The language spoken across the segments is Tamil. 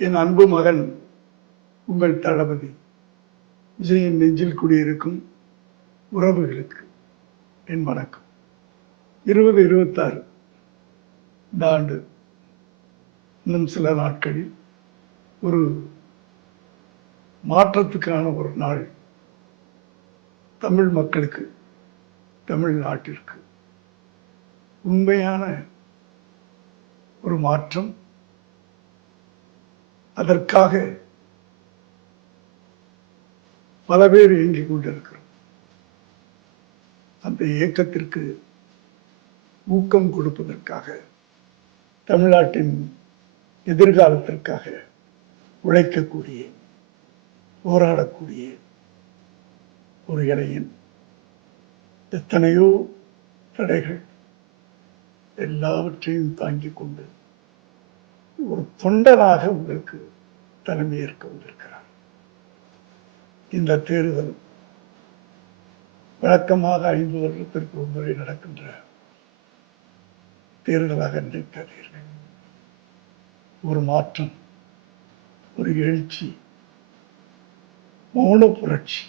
என் அன்பு மகன் உங்கள் தளபதி விஜயின் நெஞ்சில் குடியிருக்கும் உறவுகளுக்கு என் வணக்கம். 2026 இந்த ஆண்டு இன்னும் சில நாட்களில் ஒரு மாற்றத்துக்கான ஒரு நாள். தமிழ் மக்களுக்கு, தமிழ்நாட்டிற்கு உண்மையான ஒரு மாற்றம். அதற்காக பல பேர் இயங்கிக் கொண்டிருக்கிறோம். அந்த இயக்கத்திற்கு ஊக்கம் கொடுப்பதற்காக, தமிழ்நாட்டின் எதிர்காலத்திற்காக உழைக்கக்கூடிய, போராடக்கூடிய ஒரு இளைஞன். எத்தனையோ தடைகள் எல்லாவற்றையும் தாங்கிக் கொண்டு ஒரு தொண்டனாக உங்களுக்கு தலைமையேற்க வந்திருக்கிறார். இந்த தேர்தல் வழக்கமாக 5 வருடத்திற்கு ஒரு முறை நடக்கின்ற தேர்தலாக நினைக்காதீர்கள். ஒரு மாற்றம், ஒரு எழுச்சி, மௌன புரட்சி.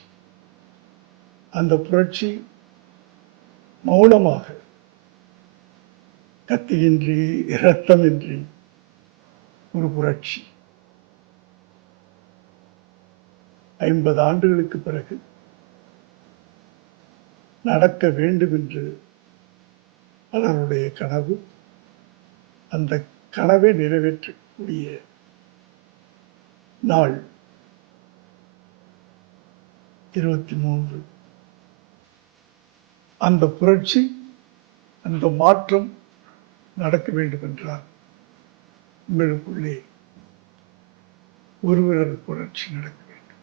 அந்த புரட்சி மௌனமாக, கத்தியின்றி, இரத்தமின்றி ஒரு புரட்சி. 50 ஆண்டுகளுக்கு பிறகு நடக்க வேண்டும் என்று பலருடைய கனவு. அந்த கனவை நிறைவேற்றக்கூடிய நாள் 23. அந்த புரட்சி, அந்த மாற்றம் நடக்க வேண்டும் என்றால் உங்களுக்குள்ளே ஒரு விரல் புரட்சி நடக்க வேண்டும்.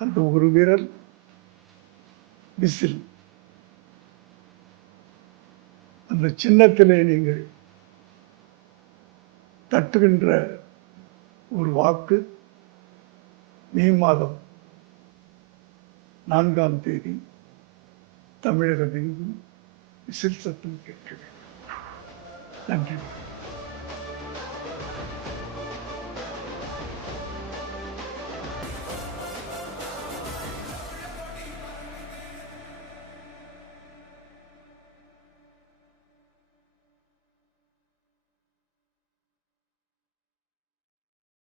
அந்த ஒரு விரல் விசில். அந்த சின்னத்திலே நீங்கள் தட்டுகின்ற ஒரு வாக்கு மே மாதம் 4ஆம் தேதி தமிழகம் எங்கும் விசில் சத்தம் கேட்க வேண்டும். நன்றி.